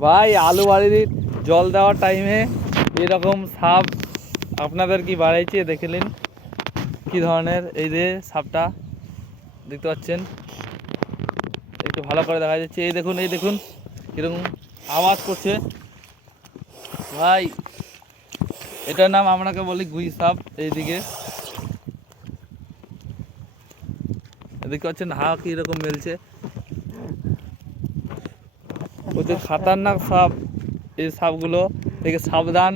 ভাই আলু বাড়ির জল দেওয়ার টাইমে এরকম সাপ আপনাদের কি বাড়াইছে দেখলেন কি ধরনের। এই যে সাপটা দেখতে পাচ্ছেন, একটু ভালো করে দেখা যাচ্ছে। এই দেখুন কিরকম আওয়াজ করছে। ভাই এটার নাম আপনাকে বলি গুই সাপ। এইদিকে দেখতে পাচ্ছেন হা কিরকম মেলছে, প্রচুর খাতারনাক সাপ। এই সাপগুলো থেকে সাবধান,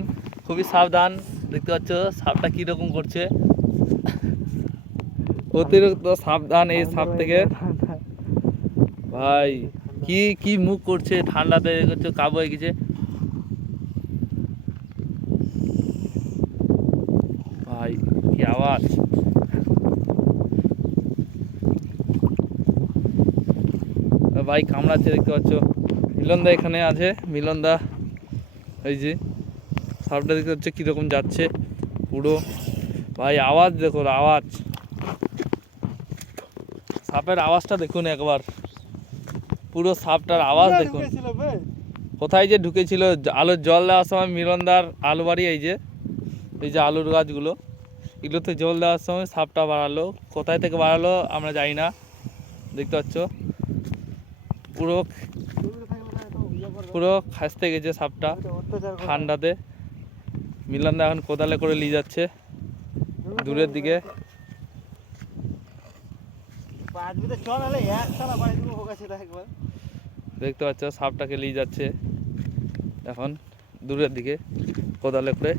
খুবই সাবধান। দেখতে পাচ্ছ সাপটা কীরকম করছে, অতিরিক্ত সাবধান এই সাপ থেকে। ভাই কি কি মুখ করছে, ঠান্ডাতে হচ্ছে কাবু হয়ে গেছে। ভাই কি আওয়াজ। ভাই কামড়াচ্ছে দেখতে পাচ্ছ। মিলনদা এখানে আছে, মিলনদা এই যে সাপটা দেখতে হচ্ছে কীরকম যাচ্ছে পুরো। ভাই আওয়াজ দেখো, আওয়াজ, সাপের আওয়াজটা দেখুন একবার, পুরো সাপটার আওয়াজ দেখুন। কোথায় যে ঢুকেছিল, আলুর জল দেওয়ার সময় মিলনদার আলু বাড়ি, এই যে আলুর গাছগুলো, এগুলোতে জল দেওয়ার সময় সাপটা বাড়ালো। কোথায় থেকে বাড়ালো আমরা জানি না। দেখতে পাচ্ছ পুরো পুরো খাসতে গেছে সাপটা ঠান্ডাতে। মিলনদা এখন কোদালে করে নিয়ে যাচ্ছে দূরের দিকে। দেখতে পাচ্ছ সাপটাকে নিয়ে যাচ্ছে এখন দূরের দিকে কোদালে করে।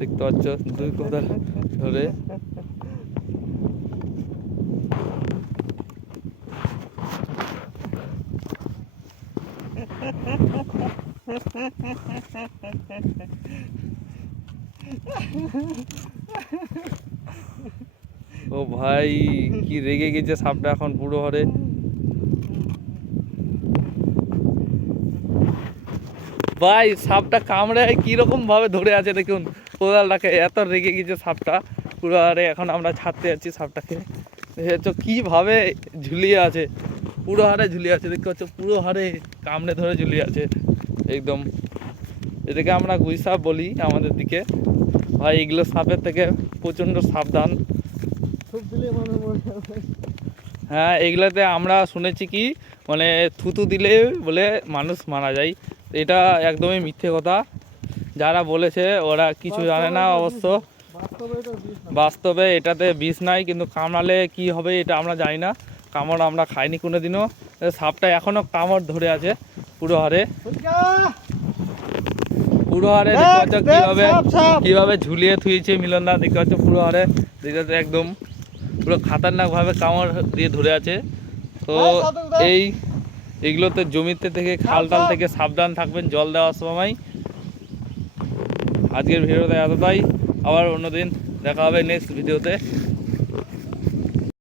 দেখতে পাচ্ছ দুই কোদাল ধরে। ও ভাই কি রেগে গেছে সাপটা এখন পুরো হারে। ভাই সাপটা কামড়ে কিরকম ভাবে ধরে আছে দেখুন কোদালটাকে, এত রেগে গেছে সাপটা পুরো হারে। এখন আমরা ছাড়তে যাচ্ছি সাপটাকে, কিভাবে ঝুলিয়ে আছে, পুরো হারে ঝুলিয়ে আছে। দেখতে পাচ্ছ পুরো হারে কামড়ে ধরে ঝুলিয়ে আছে একদম। এটাকে আমরা গুই সাপ বলি আমাদের দিকে। ভাই এগুলো সাপের থেকে প্রচণ্ড সাবধান। হ্যাঁ এগুলোতে আমরা শুনেছি কি মানে থুতু দিলে বলে মানুষ মারা যায়, এটা একদমই মিথ্যে কথা। যারা বলেছে ওরা কিছু জানে না অবশ্য। বাস্তবে এটাতে বিষ নাই, কিন্তু কামড়ালে কি হবে এটা আমরা জানি না। কামড় আমরা খাইনি কোনো দিনও। সাপটা এখনও কামড় ধরে আছে পুরো হারে, পুরো হারে। দেখতে পাচ্ছ কিভাবে ঝুলিয়ে থুয়েছে মিলনদা। দেখতে পাচ্ছ পুরো হারে, দেখতে পাচ্ছ একদম পুরো খাতারনাক ভাবে কামড় দিয়ে ধরে আছে। তো এইগুলোতে জমিতে থেকে খাল টাল থেকে সাবধান থাকবেন জল দেওয়ার সময়। আজকের ভিডিওতে এতটাই, আবার অন্যদিন দেখা হবে নেক্সট ভিডিওতে।